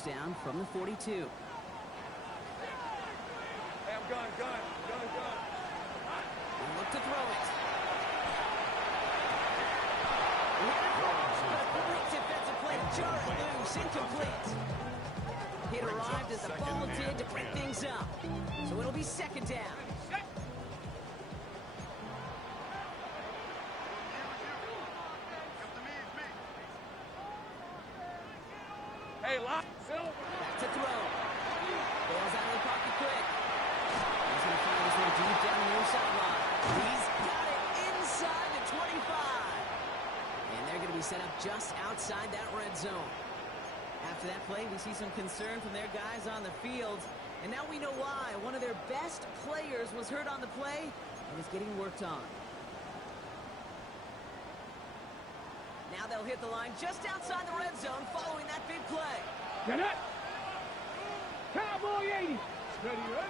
first down from the 42. Hey, I'm gun. And look to throw it. Great defensive play to jar it loose, incomplete. It arrived as the ball did to break things up. So it'll be second down. Hey, lock. Back to throw. Bales out of the pocket quick. He's going to find this one deep down the near sideline. He's got it inside the 25. And they're going to be set up just outside that red zone. After that play, we see some concern from their guys on the field. And now we know why. One of their best players was hurt on the play and is getting worked on. Now they'll hit the line just outside the red zone following that big play. Get it. Cowboy 80. Steady up.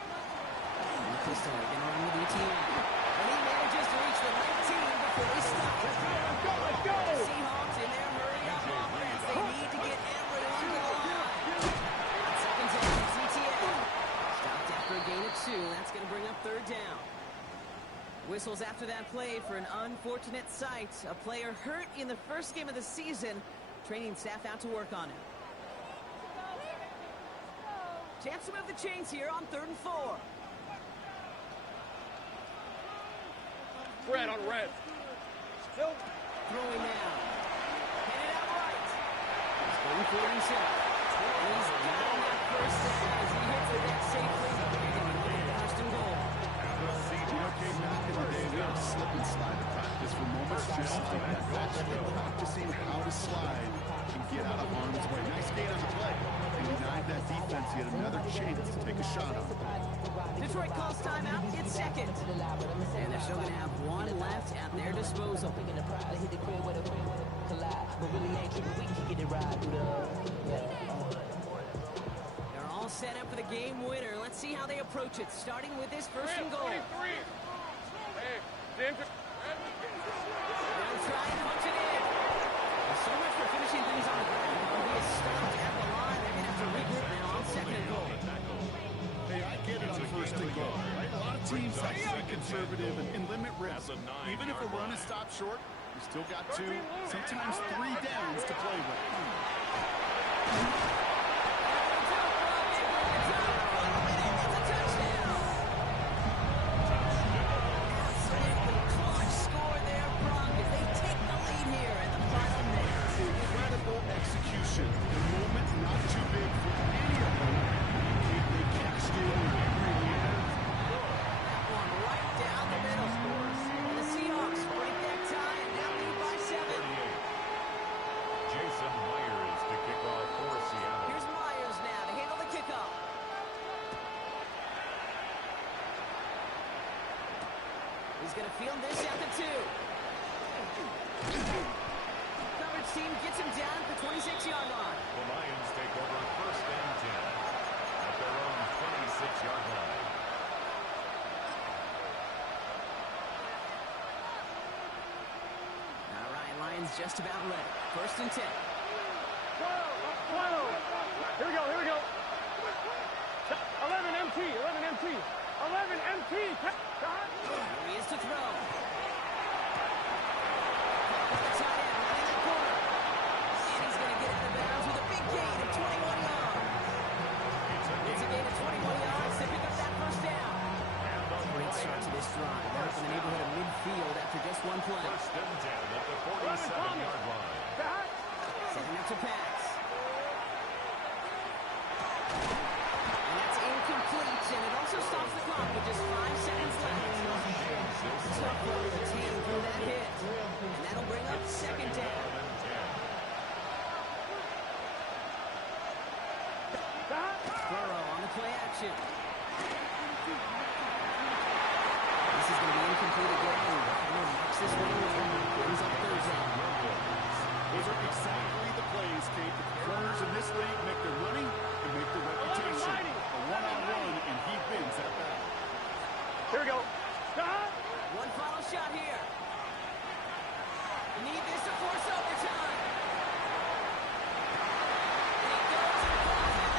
Pistol going to run with ETN. And he manages to reach the 19 before he stops. Let's go. The Seahawks in their hurry-up offense. They need to get Everett onto the line. On second down, it's ETN. Stopped after a gain of 2. That's going to bring up third down. Whistles after that play for an unfortunate sight. A player hurt in the first game of the season. Training staff out to work on him. Chance to move the chains here on 3rd and 4. Red on red. Still. Throwing now. Headed out right. He's going for it himself. He's got that first down as he hits the net safely. They're going to be looking at 1st and goal. Okay, back in the day, we had a slip and slide to practice for moments just like that. Actually practicing how to slide and get out of harm's way. Nice gain on the play. They denied that defense yet another chance to take a shot on it. Detroit calls timeout. It's second. And they're still going to have one left at their disposal. They're all set up for the game winner. Let's see how they approach it, starting with this 1st and goal. 23. Hey, Denver. They'll try and punch it in. So much for finishing things on the ground. He is stopped at the line. They're going to have to regroup now on 2nd and goal. Hey, I get it on 1st and goal. Right? A lot of teams like to be conservative and limit risk. Even if a run is stopped short, you still got 2, sometimes 3 downs to play with. Execution. The moment not too big for any of them. They cashed in really hard. That one right down the middle. And the Seahawks break that tie and now lead by 7. Jason Myers to kick off for Seattle. Here's Myers now to handle the kickoff. He's going to field this at the 2. Coverage team gets him down at the 26-yard line. The Lions take over 1st and 10 at their own 26-yard line. All right, Lions just about ready. 1st and 10. Whoa. Here we go. 11 MT. 11 MT. Here he is to throw. The tight end running that corner. And he's going to get out of bounds with a big gain of 21 yards. It's a gain of 21 yards to pick up that 1st down. Great start to this drive. They're up in the neighborhood of midfield after just one play. 1st and 10 at the 47-yard line. Setting up to pass. And that's incomplete, and it also stops the clock with just 5 seconds left. Tough one to retain through that hit. And that'll bring up 2nd down. Burrow on the play action. This is going to be incomplete again. Marks this one away. Brings up 3rd down. Those are exactly the plays, Kate. The corners in this league make their money and make their reputation. A one-on-one, and he wins at that. Here we go. One final shot here. Need this to force overtime. And he goes and calls it.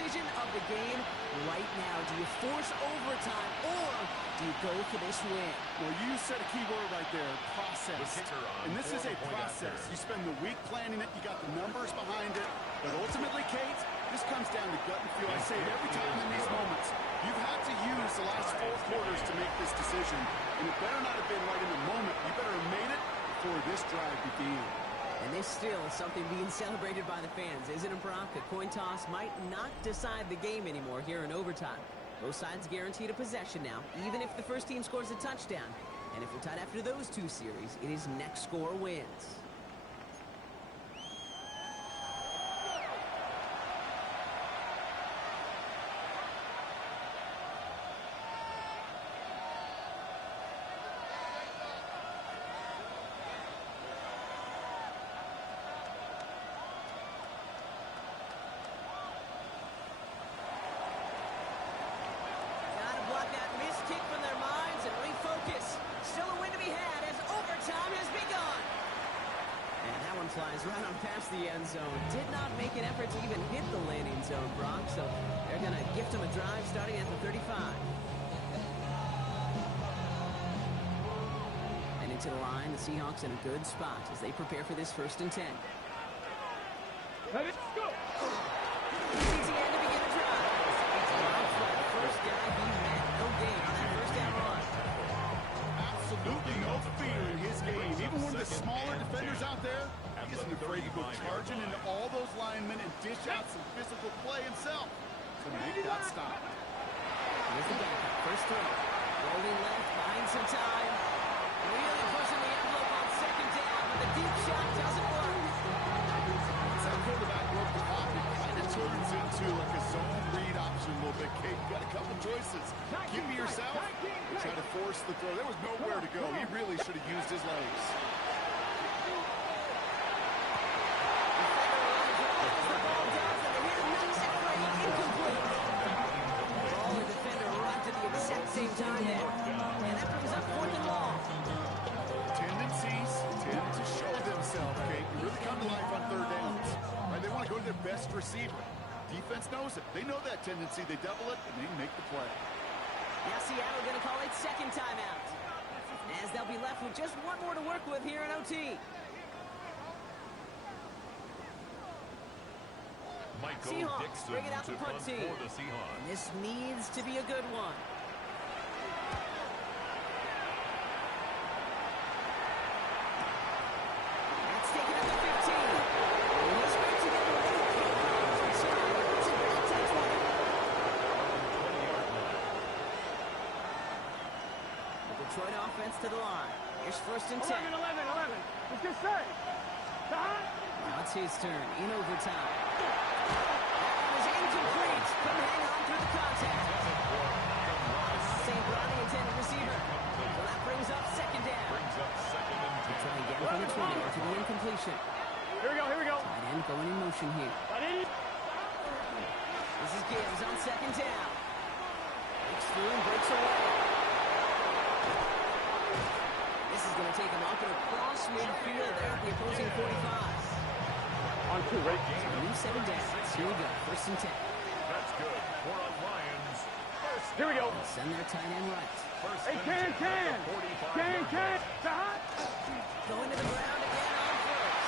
decision of the game right now. Do you force overtime or do you go for this win? Well, you said a key word right there, process. And this is a process. You spend the week planning it, you got the numbers behind it, but ultimately, Kate, this comes down to gut and feel. I say it every time in these moments. You've had to use the last 4 quarters to make this decision, and it better not have been right in the moment. You better have made it before this drive began. And this still is something being celebrated by the fans, isn't it, Brock? A coin toss might not decide the game anymore here in overtime. Both sides guaranteed a possession now, even if the first team scores a touchdown. And if we're tied after those 2 series, it is next score wins. Flies right on past the end zone. Did not make an effort to even hit the landing zone, Brock. So they're going to gift him a drive starting at the 35. And into the line, the Seahawks in a good spot as they prepare for this 1st and 10. Let's go. Easy end to begin the drive. First guy he met. No gain on that 1st down run. Absolutely no fear in his game. Even one of the smaller defenders out there, he isn't afraid to go charging into all those linemen and dish out some physical play himself to make that stop. Here's the backup. First throw. Rolling left, buying some time. Really pushing the envelope on 2nd down, but the deep shot doesn't work. Once that quarterback broke the pocket, it kind of turns into like a zone read option a little bit. Kate, you got a couple choices. Keep it yourself or try to force the throw. There was nowhere to go. He really should have used his legs. Same time there. And that brings up 4th and long. Tendencies tend to show themselves, Kate. You really come to life on 3rd downs. Right? They want to go to their best receiver. Defense knows it. They know that tendency. They double it, and they make the play. Now Seattle going to call it 2nd timeout. As they'll be left with just 1 more to work with here in OT. Seahawks bring it out the punt team. And this needs to be a good one. That's taken at the 15. He's ready to get the lead. It's a big 10-20. The Detroit offense to the line. Here's 1st and 10. 11. What's this say? Now it's his turn in overtime. Incomplete. Couldn't hang on through the contact. St. Brownie intended receiver. So that brings up 2nd down. To try again from the 20 after the incompletion. Here we go. Tight end going in motion here. This is Gibbs on 2nd down. Breaks through and breaks away. This is going to take him up and across midfield there at the opposing 45. On 2, right? So new 7 downs. Here we go. 1st and 10. That's good. 4 on Lions. Here we go. Send their tight end right. Hey, can. Going to the ground again on 1st.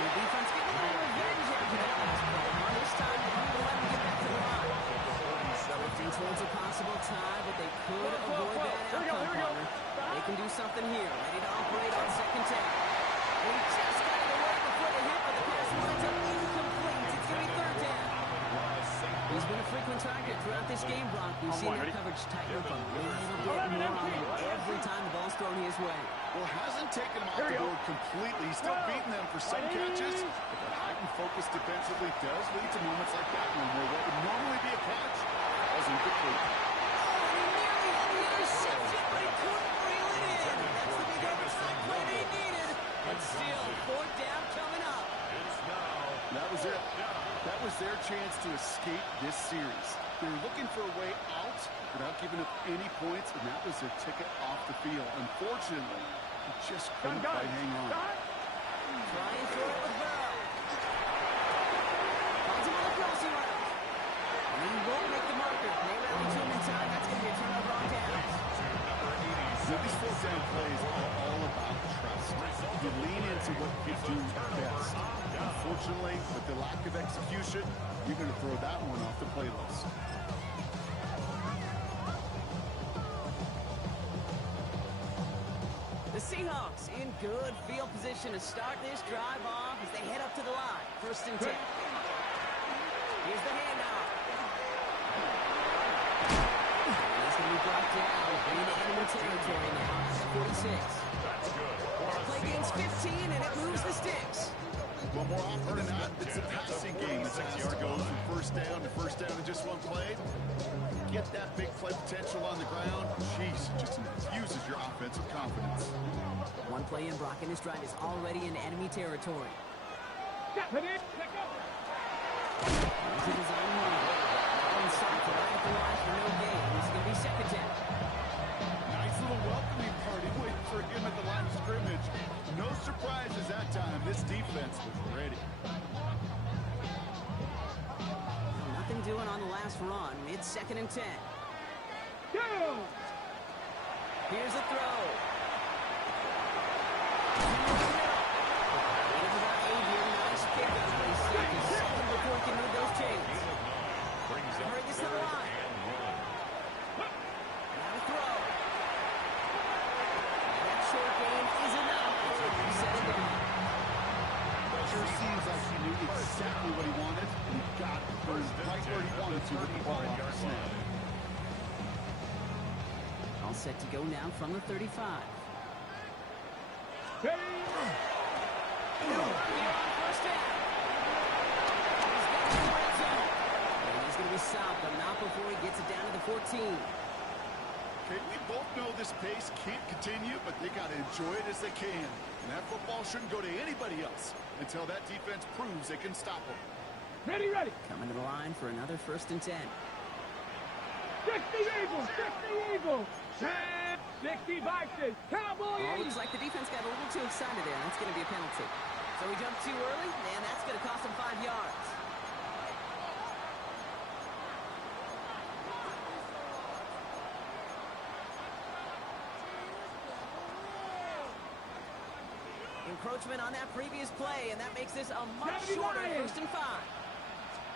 The defense getting a little revenge after that last play. This time they're going to let him get back to the line. Drifting towards a possible tie, but they could avoid that outcome, partner. They can do something here. Ready to operate on 2nd down. They just got it away before the hit, but the pass winds up incomplete. It's going to be 3rd down. He's been a frequent target throughout this game, Brock. We've seen that coverage tighten up a little bit more on him every time the ball's thrown his way. Well, hasn't taken him off the board completely. He's still beating them for some catches, but that heightened focus defensively does lead to moments like that one where what would normally be a catch was incomplete. Oh, and he nearly had the interception, but he couldn't reel it in. That's the big overtime play they needed. But still, 4th down coming up. That was it. That was their chance to escape this series. They were looking for a way out without giving up any points, and that was their ticket off the field. Unfortunately, they just couldn't quite hang on. Trying for it with Burrow. Finds him on the crossing route. And he won't make the marker. They rally to him in time. That's going to be a turnover on downs. These fourth down plays are all about trust. You lean into what you do best. Unfortunately, with the lack of execution, you're going to throw that one off the playlist. The Seahawks in good field position to start this drive off as they head up to the line. 1st and 10. Here's the handoff. And he's going to be brought down into enemy territory now. 46. Play gains 15, and it moves the sticks. Well, more often than not, it's a passing game. The 6-yard goes from first down in just one play. Get that big play potential on the ground. Jeez, just infuses your offensive confidence. One play in, Brock, and this drive is already in enemy territory. Into the zone one. Inside to right at the line for no gain. This is going to be 2nd down. Nice little welcoming party waiting for him at the line of scrimmage. No surprises that time. This defense was ready. Nothing doing on the last run. It's 2nd and 10. Here's a throw. Waiting for that Avier. Nice pickup. But he's sacked a second before he can move those chains. Hurry this to the line. Now a throw. That short gain is enough. Set it down. Sure seems like he knew exactly what he wanted, and he got it right where he wanted to with the ball off the snap. All set to go now from the 35. Ready? Here on 1st down. He's got the red zone. And he's going to be stopped, but not before he gets it down to the 14. Okay, we both know this pace can't continue, but they got to enjoy it as they can. And that football shouldn't go to anybody else until that defense proves they can stop them. Ready. Coming to the line for another 1st and 10. 60 Eagles. 60 Vikings. Cowboys. Oh, looks like the defense got a little too excited there. That's going to be a penalty. So he jumped too early, and that's going to cost him 5 yards. Encroachment on that previous play, and that makes this a much shorter 1st and 5.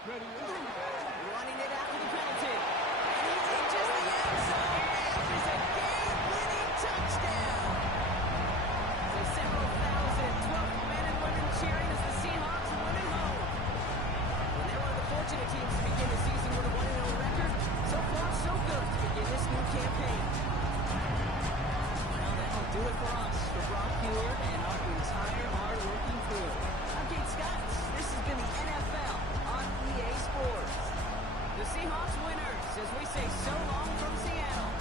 Running it after the penalty. And he reaches the end zone. It is a game-winning touchdown. So several thousand 12 men and women cheering as the Seahawks win at home. And they're one of the fortunate teams to begin the season with a 1-0 record. So far, so good to begin this new campaign. Well, that'll do it for us. For Brock Huard and our entire hard-working crew. I'm Kate Scott. This has been the NFL on EA Sports. The Seahawks winners as we say so long from Seattle.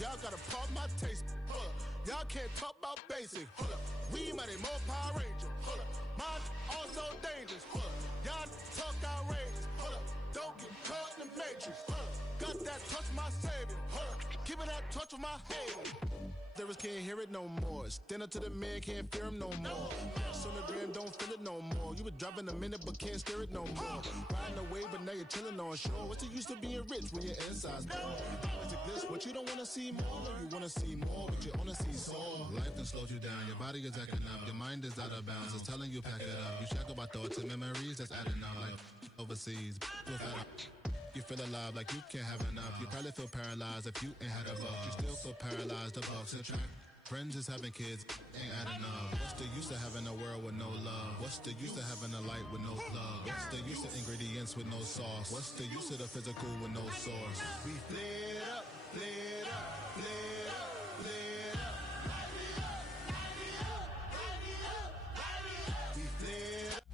Y'all gotta pump my taste. Hold up. Y'all can't talk about basic. Hold up. We mighty more Power Ranger. Hold up. Mine also dangerous. Hold up. Y'all talk outrageous. Hold up. Don't get caught in the matrix. Got that touch of my savior. Give me that touch of my hater. There can't hear it no more. Stand up to the man, can't fear him no more. Sonogram don't feel it no more. You were driving a minute but can't steer it no more. Riding away but now you're chilling on shore. What's the use of being rich when your inside's poor? Is it this what you don't want to see more? You want to see more but you only see sore. Life done slowed you down. Your body is acting up. Your mind is out of bounds. It's telling you pack it up. You shackle by thoughts and memories that's adding up. Like overseas. You feel alive like you can't have enough. You probably feel paralyzed if you ain't had a buck. You still feel paralyzed, the bucks and track. Friends is having kids, ain't adding up. What's the use of having a world with no love? What's the use of having a light with no plug? What's the use of ingredients with no sauce? What's the use of the physical with no source? We flared up, flared up, flared up, flared up. Light me up, light me up, light me up, light me up. We flared up.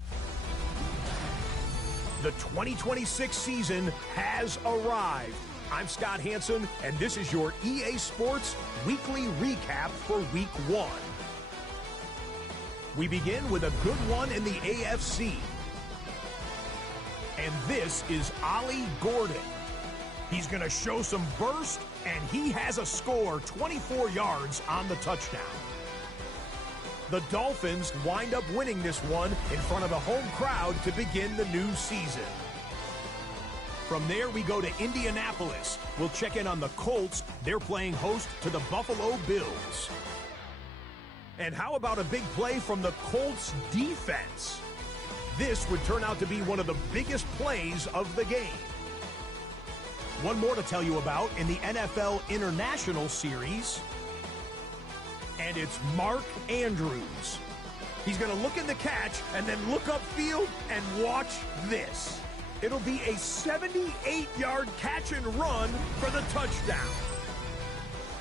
The 2026 season has arrived. I'm Scott Hansen, and this is your EA Sports Weekly Recap for Week 1. We begin with a good one in the AFC. And this is Ollie Gordon. He's going to show some burst, and he has a score 24 yards on the touchdown. The Dolphins wind up winning this one in front of a home crowd to begin the new season. From there, we go to Indianapolis. We'll check in on the Colts. They're playing host to the Buffalo Bills. And how about a big play from the Colts defense? This would turn out to be one of the biggest plays of the game. One more to tell you about in the NFL International Series. And it's Mark Andrews. He's going to look in the catch and then look upfield and watch this. It'll be a 78-yard catch and run for the touchdown.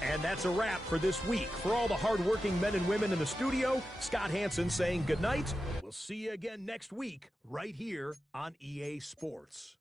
And that's a wrap for this week. For all the hardworking men and women in the studio, Scott Hansen saying goodnight. We'll see you again next week right here on EA Sports.